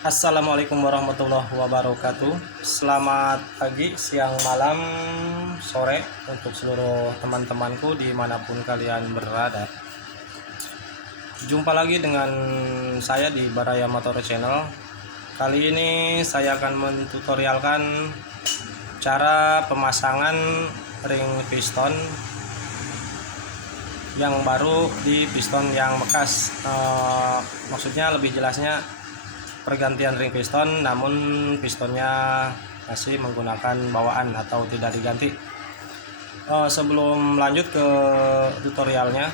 Assalamualaikum warahmatullahi wabarakatuh. Selamat pagi, siang, malam, sore untuk seluruh teman-temanku dimanapun kalian berada. Jumpa lagi dengan saya di Baraya Motor Channel. Kali ini saya akan mentutorialkan cara pemasangan ring piston yang baru di piston yang bekas. Maksudnya lebih jelasnya pergantian ring piston, namun pistonnya masih menggunakan bawaan atau tidak diganti. Sebelum lanjut ke tutorialnya,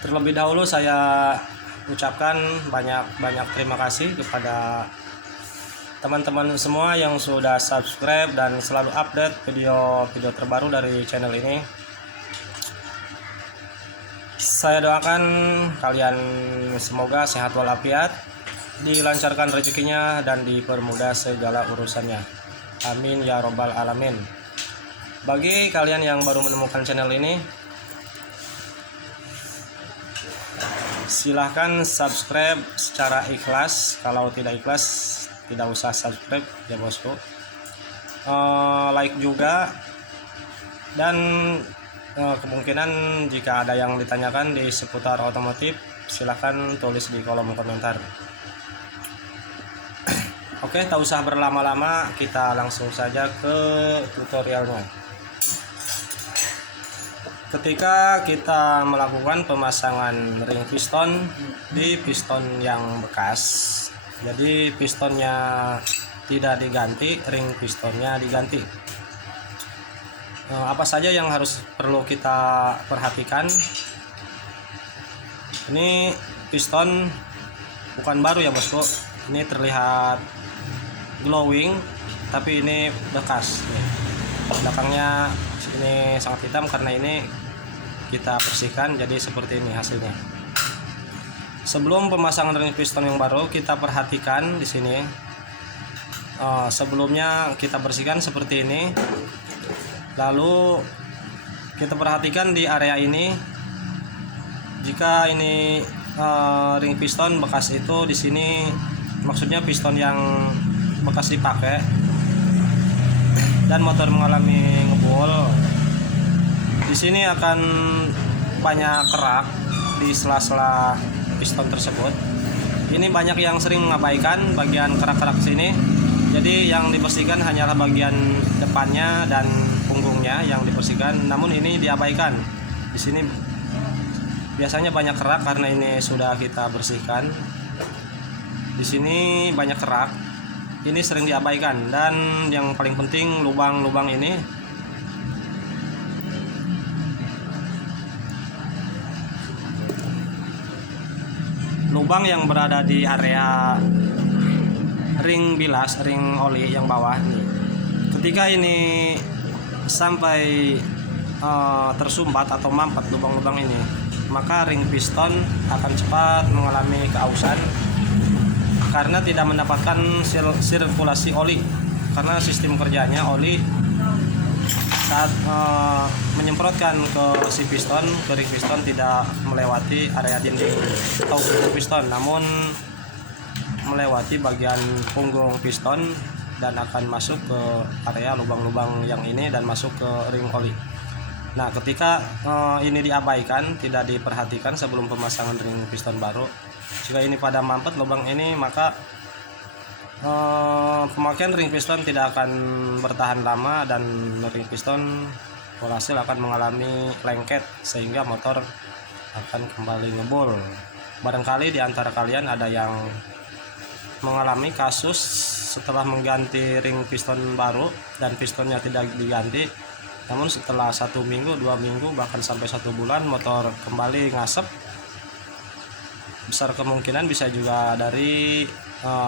terlebih dahulu saya ucapkan banyak terima kasih kepada teman-teman semua yang sudah subscribe dan selalu update video-video terbaru dari channel ini. Saya doakan kalian semoga sehat walafiat, dilancarkan rezekinya dan dipermudah segala urusannya. Amin ya robbal alamin. Bagi kalian yang baru menemukan channel ini, silahkan subscribe secara ikhlas. Kalau tidak ikhlas, tidak usah subscribe ya bosku. Like juga, dan kemungkinan jika ada yang ditanyakan di seputar otomotif, silahkan tulis di kolom komentar. Oke, tak usah berlama-lama, kita langsung saja ke tutorialnya. Ketika kita melakukan pemasangan ring piston di piston yang bekas, jadi pistonnya tidak diganti, ring pistonnya diganti. Apa saja yang perlu kita perhatikan? Ini piston bukan baru ya bosku, ini terlihat glowing, tapi ini bekas. Belakangnya ini sangat hitam karena ini kita bersihkan, jadi seperti ini hasilnya. Sebelum pemasangan ring piston yang baru, kita perhatikan di sini. Sebelumnya kita bersihkan seperti ini. Lalu kita perhatikan di area ini, jika ini ring piston bekas itu di sini, maksudnya piston yang bekas dipakai dan motor mengalami ngebul, di sini akan banyak kerak di sela-sela piston tersebut. Ini banyak yang sering mengabaikan bagian kerak-kerak sini, jadi yang dibersihkan hanyalah bagian depannya dan punggungnya yang dibersihkan, namun ini diabaikan. Di sini biasanya banyak kerak karena ini sudah kita bersihkan. Di sini banyak kerak, ini sering diabaikan. Dan yang paling penting, lubang-lubang ini lubang yang berada di area ring bilas, ring oli yang bawah nih. Ketika ini sampai tersumbat atau mampet lubang-lubang ini, maka ring piston akan cepat mengalami keausan karena tidak mendapatkan sirkulasi oli. Karena sistem kerjanya oli saat menyemprotkan ke si piston, ke ring piston tidak melewati area dinding atau punggung piston, namun melewati bagian punggung piston dan akan masuk ke area lubang-lubang yang ini dan masuk ke ring oli. Nah, ketika ini diabaikan, tidak diperhatikan sebelum pemasangan ring piston baru, jika ini pada mampet lubang ini, maka pemakaian ring piston tidak akan bertahan lama dan ring piston walhasil akan mengalami lengket sehingga motor akan kembali ngebul. Barangkali di antara kalian ada yang mengalami kasus setelah mengganti ring piston baru dan pistonnya tidak diganti, namun setelah 1 minggu, 2 minggu, bahkan sampai 1 bulan motor kembali ngasep. Besar kemungkinan bisa juga dari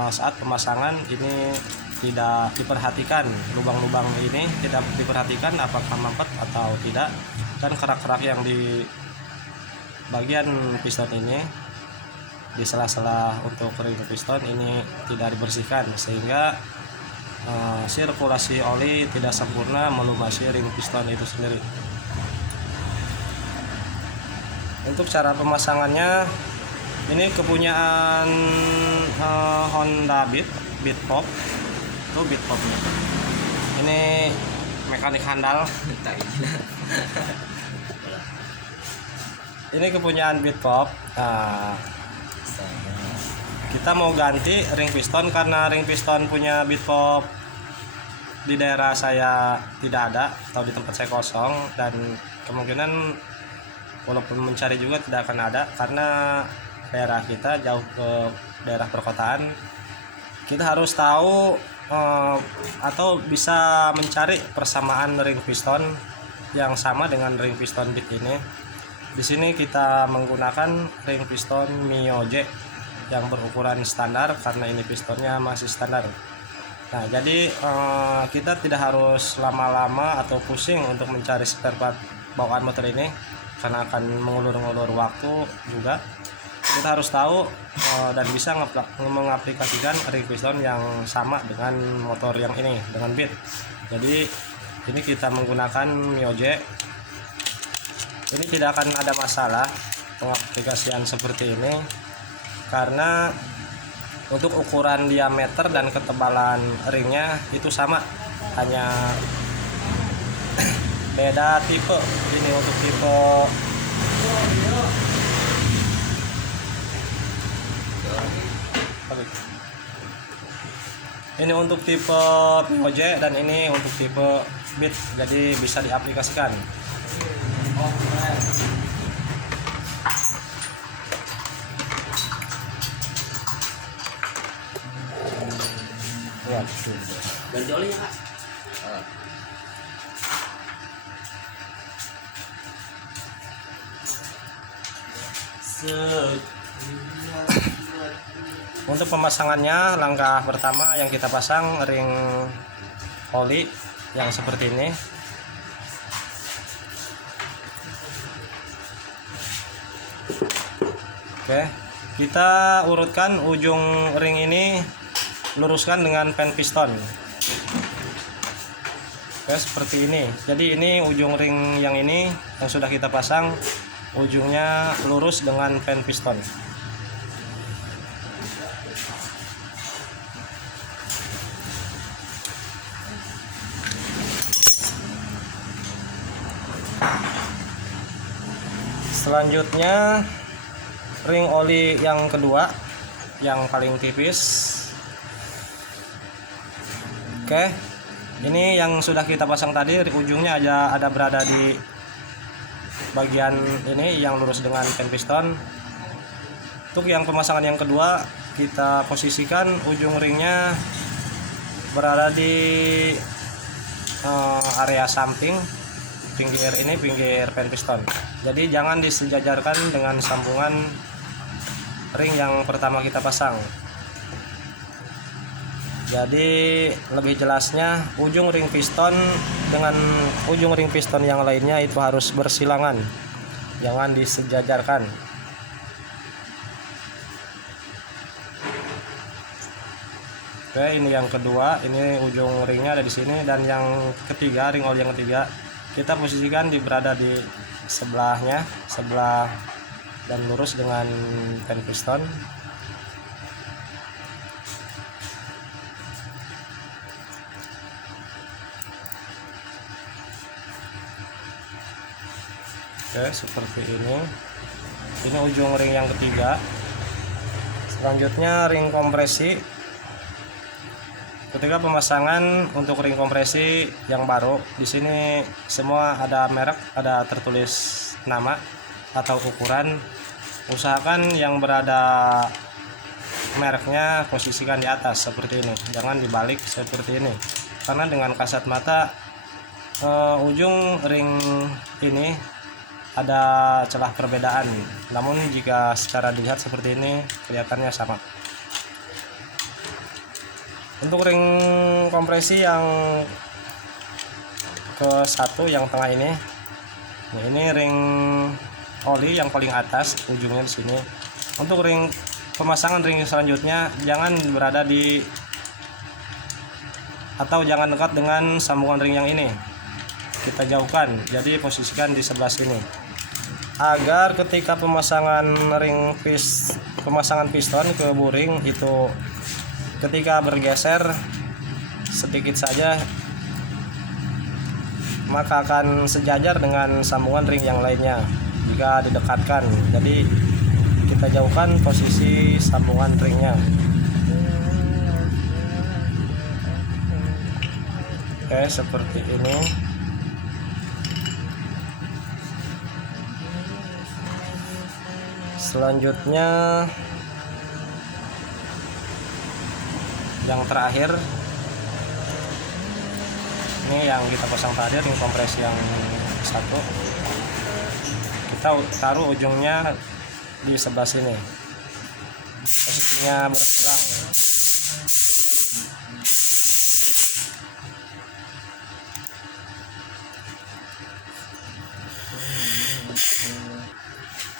saat pemasangan ini tidak diperhatikan, lubang-lubang ini tidak diperhatikan apakah mampet atau tidak, dan kerak-kerak yang di bagian piston ini, di sela-sela untuk ring piston ini tidak dibersihkan sehingga sirkulasi oli tidak sempurna melumasi ring piston itu sendiri. Untuk cara pemasangannya, Ini kepunyaan Honda Beat Pop. Tuh Beat Popnya. Ini mekanik handal. Ini kepunyaan Beat Pop. Nah, kita mau ganti ring piston karena ring piston punya Beat Pop di daerah saya tidak ada atau di tempat saya kosong, dan kemungkinan walaupun mencari juga tidak akan ada karena daerah kita jauh ke daerah perkotaan. Kita harus tahu atau bisa mencari persamaan ring piston yang sama dengan ring piston Beat ini. Di sini kita menggunakan ring piston Mio J yang berukuran standar karena ini pistonnya masih standar. Nah, jadi kita tidak harus lama-lama atau pusing untuk mencari spare part bawaan motor ini karena akan mengulur-ngulur waktu juga. Kita harus tahu dan bisa mengaplikasikan ring piston yang sama dengan motor yang ini, dengan Beat. Jadi ini kita menggunakan Mio J. Ini tidak akan ada masalah pengaplikasian seperti ini karena untuk ukuran diameter dan ketebalan ringnya itu sama, hanya beda tipe. Ini untuk tipe Mio J dan ini untuk tipe Beat, jadi bisa diaplikasikan. Ganti olinya, Kak. Untuk pemasangannya, langkah pertama yang kita pasang ring oli yang seperti ini. Oke, kita urutkan ujung ring ini, luruskan dengan pen piston. Oke, seperti ini. Jadi ini ujung ring yang ini yang sudah kita pasang, ujungnya lurus dengan pen piston. Selanjutnya ring oli yang kedua yang paling tipis. Oke, ini yang sudah kita pasang tadi, ujungnya ada berada di bagian ini yang lurus dengan pen piston. Untuk yang pemasangan yang kedua, kita posisikan ujung ringnya berada di area samping pinggir pen piston. Jadi jangan disejajarkan dengan sambungan ring yang pertama kita pasang. Jadi lebih jelasnya, ujung ring piston dengan ujung ring piston yang lainnya itu harus bersilangan, jangan disejajarkan. Oke, ini yang kedua, ini ujung ringnya ada di sini, dan yang ketiga, ring oli yang ketiga kita posisikan berada di sebelahnya, sebelah dan lurus dengan pen piston. Oke, seperti ini. Ini ujung ring yang ketiga. Selanjutnya ring kompresi. Ketika pemasangan untuk ring kompresi yang baru, di sini semua ada merek, ada tertulis nama atau ukuran. Usahakan yang berada mereknya posisikan di atas seperti ini, jangan dibalik seperti ini. Karena dengan kasat mata ujung ring ini ada celah perbedaan. Namun jika secara dilihat seperti ini kelihatannya sama. Untuk ring kompresi yang ke satu yang tengah ini, nah ini ring oli yang paling atas, ujungnya di sini. Untuk ring pemasangan ring selanjutnya jangan berada di atau jangan dekat dengan sambungan ring yang ini. Kita jauhkan, jadi posisikan di sebelah sini. agar ketika pemasangan piston ke buring itu ketika bergeser sedikit saja maka akan sejajar dengan sambungan ring yang lainnya jika didekatkan. Jadi kita jauhkan posisi sambungan ringnya. Oke, seperti ini. Selanjutnya yang terakhir ini yang kita pasang tadi, ring kompresi yang satu, kita taruh ujungnya di sebelah sini, posisinya berselang.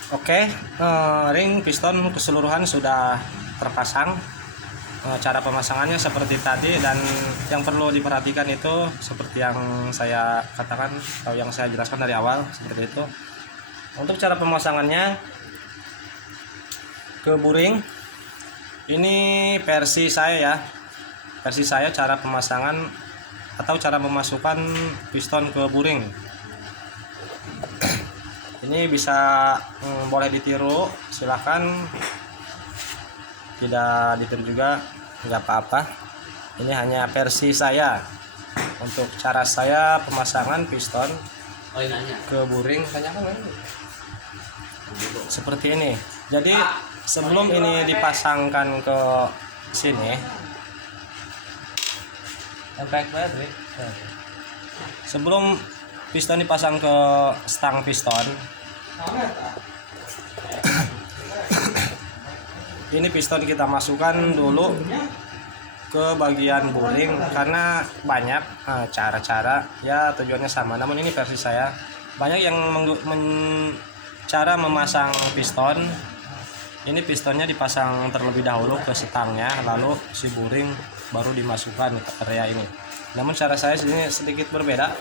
Oke, ring piston keseluruhan sudah terpasang. Cara pemasangannya seperti tadi, dan yang perlu diperhatikan itu seperti yang saya katakan atau yang saya jelaskan dari awal, seperti itu. Untuk cara pemasangannya ke buring, ini versi saya ya, versi saya cara pemasangan atau cara memasukkan piston ke buring. Ini bisa boleh ditiru, silahkan. Tidak ditiru juga nggak apa-apa. Ini hanya versi saya untuk cara saya pemasangan piston ke buring. Seperti ini. Jadi sebelum ini dipasangkan ke sini, sebelum piston dipasang ke stang piston, ini piston kita masukkan dulu ke bagian buring, karena banyak cara-cara ya, tujuannya sama, namun ini versi saya. Banyak yang cara memasang piston, ini pistonnya dipasang terlebih dahulu ke stangnya, lalu si buring baru dimasukkan ke area ini. Namun cara saya ini sedikit berbeda.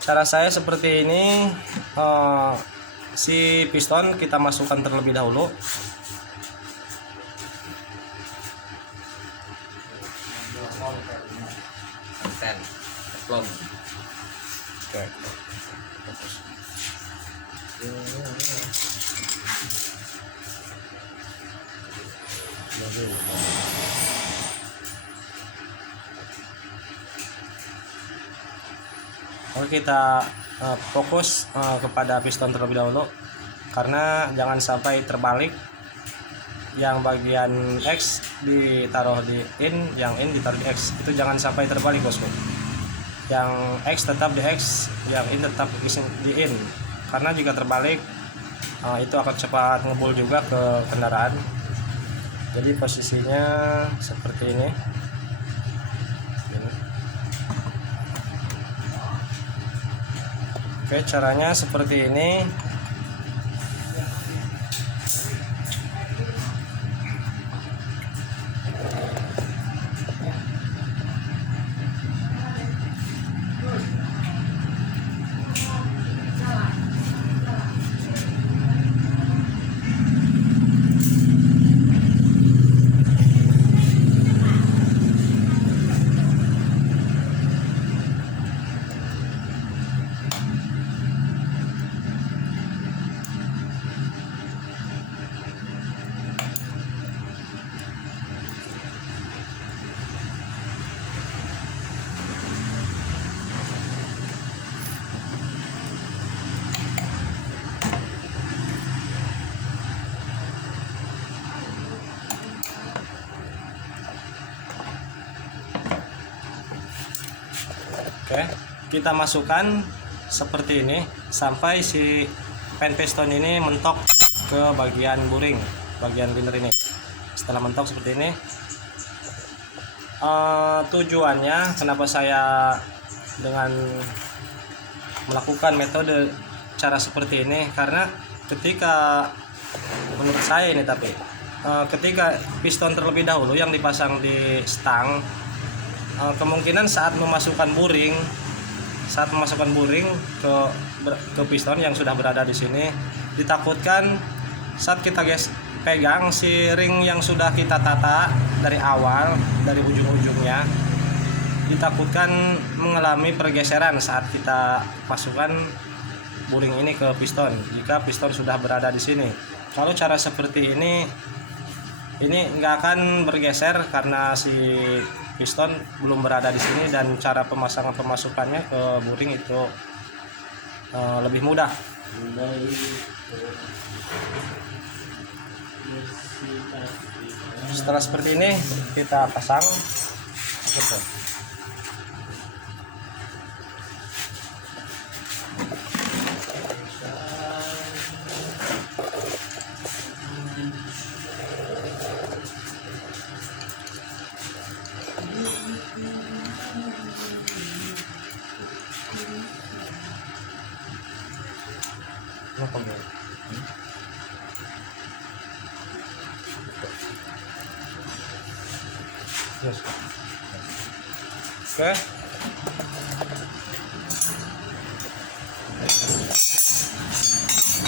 Cara saya seperti ini, si piston kita masukkan terlebih dahulu. Oke. Oke, kita fokus kepada piston terlebih dahulu, karena jangan sampai terbalik. Yang bagian X ditaruh di in, yang in ditaruh di X, itu jangan sampai terbalik bosku. Yang X tetap di X, yang in tetap di in, karena jika terbalik itu akan cepat ngebul juga ke kendaraan. Jadi posisinya seperti ini. Oke, caranya seperti ini. Oke, kita masukkan seperti ini sampai si pen piston ini mentok ke bagian buring, bagian binder ini. Setelah mentok seperti ini, tujuannya kenapa saya dengan melakukan metode cara seperti ini, karena ketika menurut saya ini, tapi ketika piston terlebih dahulu yang dipasang di stang, kemungkinan saat memasukkan buring saat memasukkan buring ke piston yang sudah berada di sini, ditakutkan saat kita pegang si ring yang sudah kita tata dari awal, dari ujung-ujungnya, ditakutkan mengalami pergeseran saat kita masukkan buring ini ke piston jika piston sudah berada di sini. Kalau cara seperti ini nggak akan bergeser karena si piston belum berada di sini, dan cara pemasukannya ke buring itu lebih mudah. Setelah seperti ini kita pasang. Yes. Oke.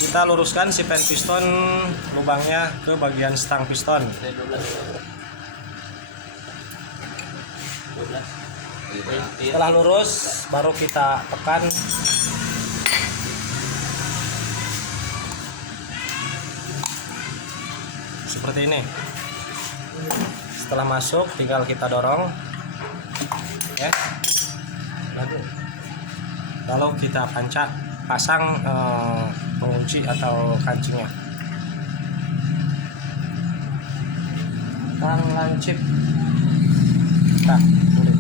Kita luruskan si pen piston lubangnya ke bagian stang piston. 12. Setelah lurus baru kita tekan. Seperti ini. Setelah masuk tinggal kita dorong. Oke. Lalu kita pasang pengunci atau kancingnya. Lancip. Nah, boleh.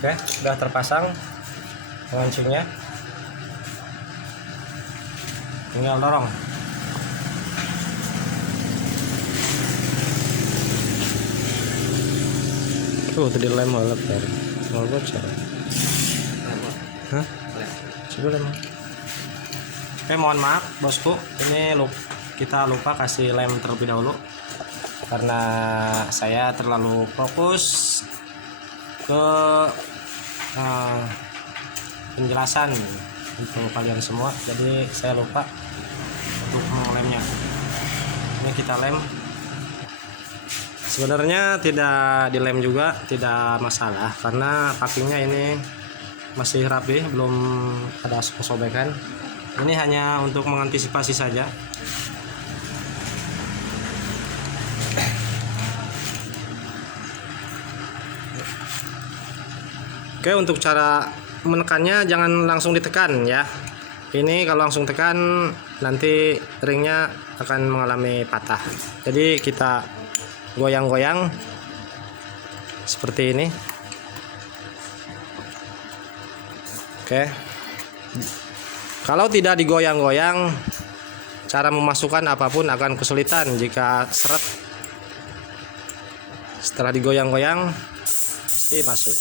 Oke, sudah terpasang pengancingnya. Tinggal dorong. Tuh tadi lem oleh per. Mau bocor. Hah? Coba lem. Oke, mohon maaf bosku, ini kita lupa kasih lem terlebih dahulu karena saya terlalu fokus ke penjelasan untuk kalian semua, jadi saya lupa untuk mengemnya. Ini kita lem. Sebenarnya tidak dilem juga tidak masalah karena packingnya ini masih rapi, belum ada sobekan. Ini hanya untuk mengantisipasi saja. Oke, untuk cara menekannya jangan langsung ditekan ya. Ini kalau langsung tekan nanti ringnya akan mengalami patah. Jadi kita goyang-goyang seperti ini. Oke. Kalau tidak digoyang-goyang, cara memasukkan apapun akan kesulitan jika seret. Setelah digoyang-goyang pasti masuk.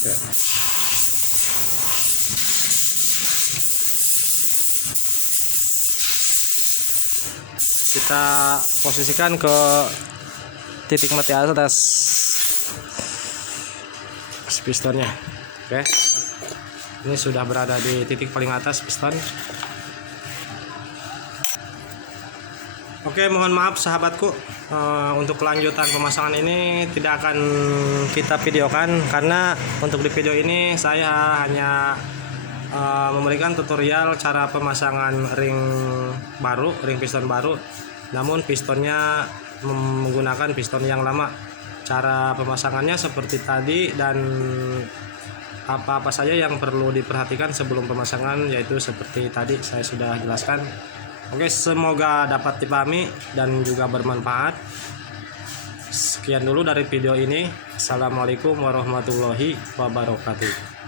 Oke. Kita posisikan ke titik mati atas pistonnya. Oke. Ini sudah berada di titik paling atas piston. Oke, mohon maaf sahabatku, untuk kelanjutan pemasangan ini tidak akan kita videokan karena untuk di video ini saya hanya memberikan tutorial cara pemasangan ring piston baru, namun pistonnya menggunakan piston yang lama. Cara pemasangannya seperti tadi, dan apa-apa saja yang perlu diperhatikan sebelum pemasangan yaitu seperti tadi saya sudah jelaskan. Oke, semoga dapat dipahami dan juga bermanfaat. Sekian dulu dari video ini. Assalamualaikum warahmatullahi wabarakatuh.